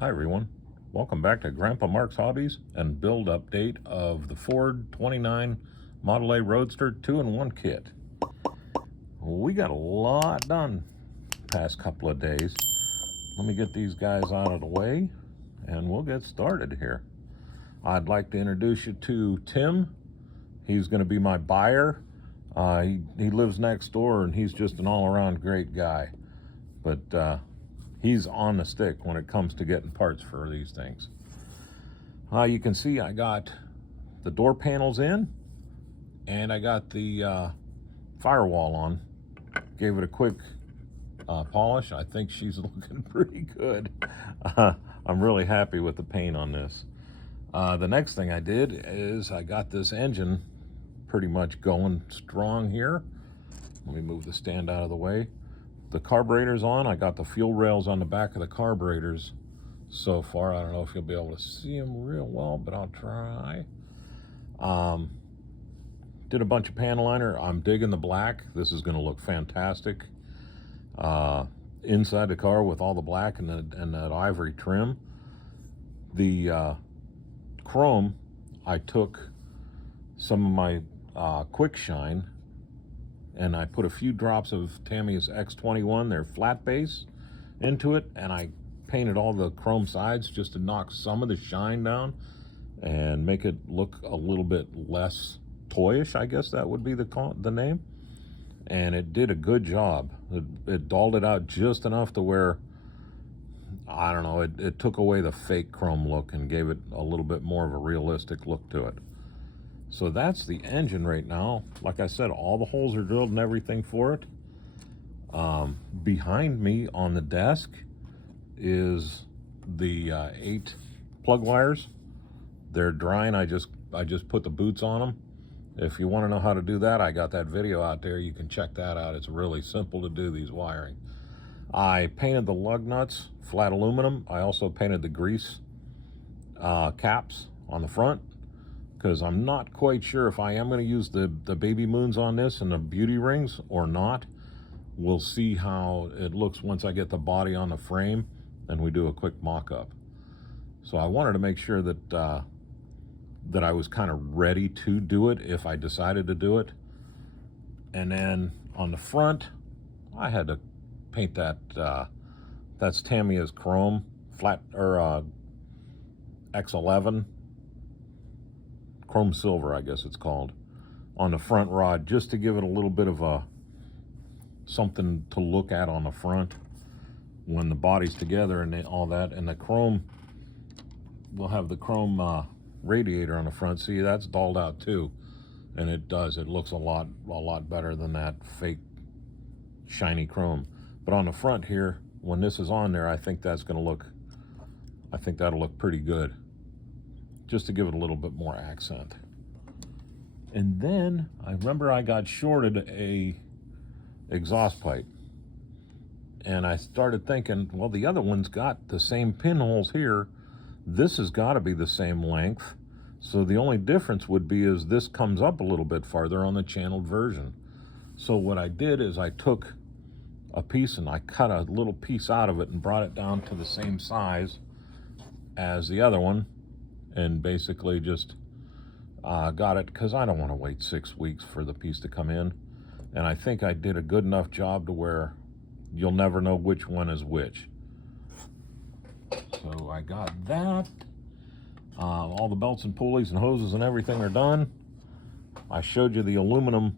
Hi everyone, welcome back to Grandpa Mark's Hobbies and build update of the Ford 29 Model A Roadster 2-in-1 kit. We got a lot done past couple of days. Let me get these guys out of the way and we'll get started here. I'd like to introduce you to Tim. He's going to be my buyer. He lives next door and he's just an all-around great guy. But he's on the stick when it comes to getting parts for these things. You can see I got the door panels in and I got the firewall on. Gave it a quick polish. I think she's looking pretty good. I'm really happy with the paint on this. The next thing I did is I got this engine pretty much going strong here. Let me move the stand out of the way. The carburetor's on. I got the fuel rails on the back of the carburetors so far. I don't know if you'll be able to see them real well, but I'll try. Did a bunch of panel liner. I'm digging the black. This is going to look fantastic inside the car with all the black and that ivory trim. The chrome, I took some of my quick shine and I put a few drops of Tamiya's X21, their flat base, into it, and I painted all the chrome sides just to knock some of the shine down and make it look a little bit less toyish, I guess that would be the name. And it did a good job. It dulled it out just enough to where, I don't know, it took away the fake chrome look and gave it a little bit more of a realistic look to it. So that's the engine right now. Like I said, all the holes are drilled and everything for it. Behind me on the desk is the 8 plug wires. They're drying. I just put the boots on them. If you want to know how to do that, I got that video out there. You can check that out. It's really simple to do these wiring. I painted the lug nuts flat aluminum. I also painted the grease caps on the front, because I'm not quite sure if I am going to use the baby moons on this and the beauty rings or not. We'll see how it looks once I get the body on the frame and we do a quick mock-up. So I wanted to make sure that that I was kind of ready to do it if I decided to do it. And then on the front, I had to paint that. That's Tamiya's chrome flat or X11. Chrome silver, I guess it's called, on the front rod, just to give it a little bit of a something to look at on the front when the body's together and all that. And the chrome, we'll have the chrome radiator on the front. See, that's dulled out too, and it looks a lot better than that fake shiny chrome. But on the front here, when this is on there, I think that'll look pretty good, just to give it a little bit more accent. And then I remember I got shorted a exhaust pipe, and I started thinking, well, the other one's got the same pinholes here. This has got to be the same length. So the only difference would be is this comes up a little bit farther on the channeled version. So what I did is I took a piece and I cut a little piece out of it and brought it down to the same size as the other one, and basically just got it, because I don't want to wait 6 weeks for the piece to come in. And I think I did a good enough job to where you'll never know which one is which. So I got that. All the belts and pulleys and hoses and everything are done. I showed you the aluminum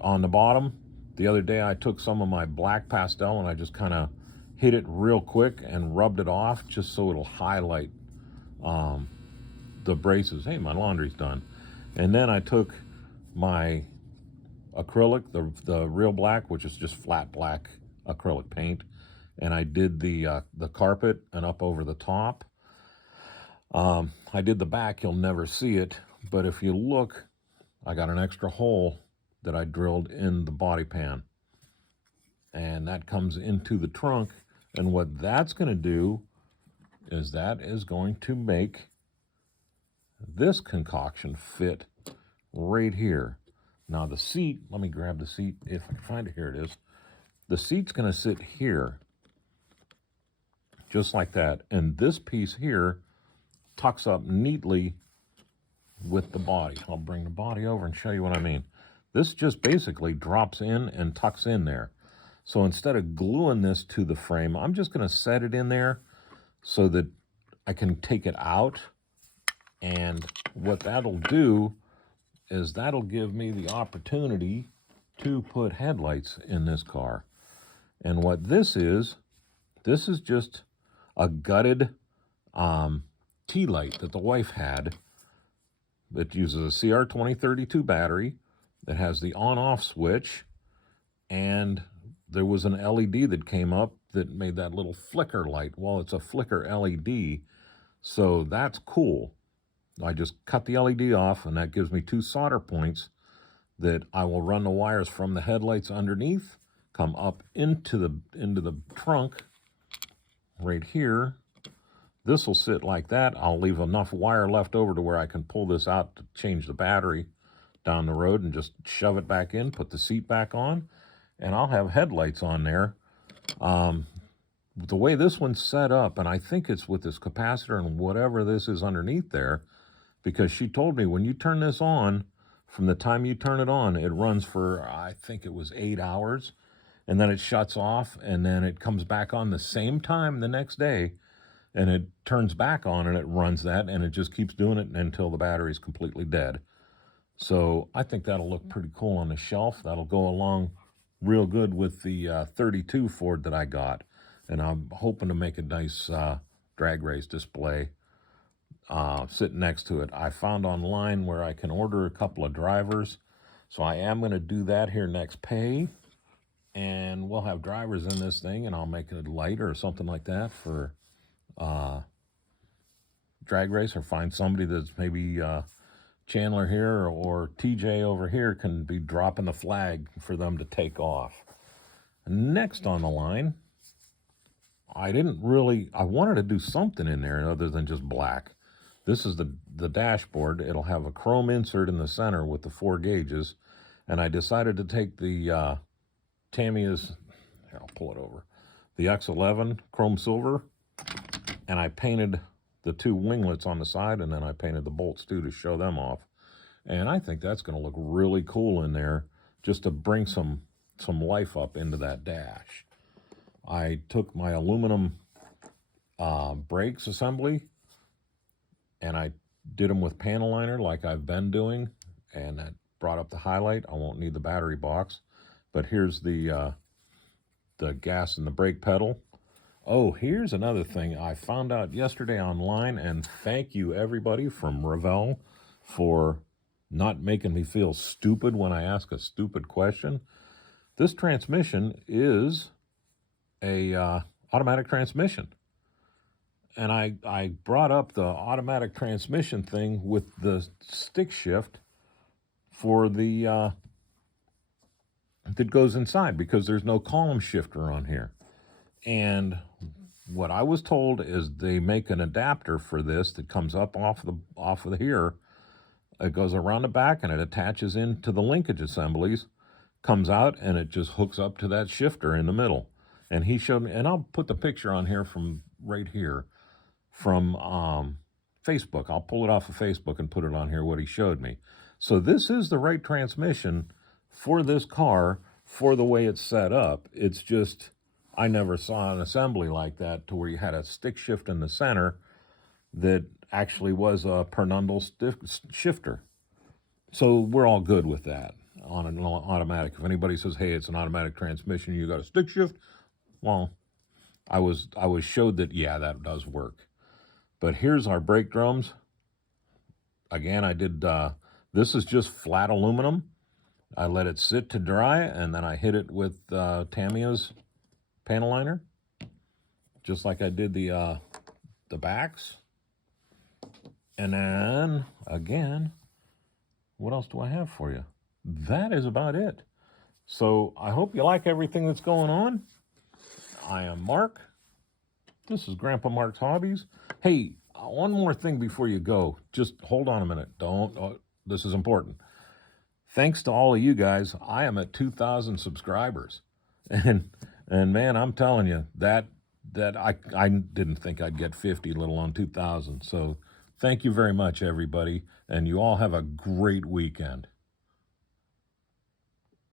on the bottom. The other day I took some of my black pastel and I just kind of hit it real quick and rubbed it off just so it'll highlight the braces. Hey, my laundry's done. And then I took my acrylic, the real black, which is just flat black acrylic paint, and I did the carpet and up over the top. I did the back. You'll never see it, but if you look, I got an extra hole that I drilled in the body pan, and that comes into the trunk. And what that's going to do is that is going to make this concoction fit right here. Now the seat, let me grab the seat if I can find it. Here it is. The seat's going to sit here, just like that. And this piece here tucks up neatly with the body. I'll bring the body over and show you what I mean. This just basically drops in and tucks in there. So instead of gluing this to the frame, I'm just going to set it in there so that I can take it out. And what that'll do is that'll give me the opportunity to put headlights in this car. And what this is just a gutted tea light that the wife had that uses a CR2032 battery that has the on-off switch, and there was an LED that came up that made that little flicker light. Well, it's a flicker LED, so that's cool. I just cut the LED off, and that gives me 2 solder points that I will run the wires from the headlights underneath, come up into the trunk right here. This will sit like that. I'll leave enough wire left over to where I can pull this out to change the battery down the road and just shove it back in, put the seat back on, and I'll have headlights on there. The way this one's set up, and I think it's with this capacitor and whatever this is underneath there, because she told me when you turn this on, from the time you turn it on, it runs for, I think it was 8 hours, and then it shuts off, and then it comes back on the same time the next day, and it turns back on, and it runs that, and it just keeps doing it until the battery's completely dead. So I think that'll look pretty cool on the shelf. That'll go along real good with the 32 Ford that I got, and I'm hoping to make a nice drag race display sitting next to it. I found online where I can order a couple of drivers, so I am going to do that here next pay, and we'll have drivers in this thing, and I'll make it lighter or something like that for drag race, or find somebody that's maybe Chandler here or TJ over here can be dropping the flag for them to take off. Next on the line, I wanted to do something in there other than just black. This is the dashboard. It'll have a chrome insert in the center with the 4 gauges. And I decided to take the Tamiya's, here, I'll pull it over, the X11 chrome silver, and I painted the 2 winglets on the side, and then I painted the bolts too to show them off. And I think that's going to look really cool in there, just to bring some life up into that dash. I took my aluminum brakes assembly, and I did them with panel liner like I've been doing, and that brought up the highlight. I won't need the battery box, but here's the gas and the brake pedal. Oh, here's another thing I found out yesterday online, and thank you everybody from Revell for not making me feel stupid when I ask a stupid question. This transmission is a automatic transmission. And I brought up the automatic transmission thing with the stick shift for the that goes inside, because there's no column shifter on here. And what I was told is they make an adapter for this that comes up off of here. It goes around the back and it attaches into the linkage assemblies, comes out, and it just hooks up to that shifter in the middle. And he showed me, and I'll put the picture on here from right here from Facebook. I'll pull it off of Facebook and put it on here, what he showed me. So this is the right transmission for this car, for the way it's set up. It's just, I never saw an assembly like that to where you had a stick shift in the center that actually was a Pernundle shifter. So we're all good with that on an automatic. If anybody says, hey, it's an automatic transmission, you got a stick shift, well, I was showed that, yeah, that does work. But here's our brake drums. Again, I did, this is just flat aluminum. I let it sit to dry, and then I hit it with Tamiya's panel liner, just like I did the backs. And then, again, what else do I have for you? That is about it. So I hope you like everything that's going on. I am Mark. This is Grandpa Mark's Hobbies. Hey, one more thing before you go. Just hold on a minute. This is important. Thanks to all of you guys, I am at 2,000 subscribers. And man, I'm telling you, that that I didn't think I'd get 50, let alone 2,000. So thank you very much, everybody, and you all have a great weekend.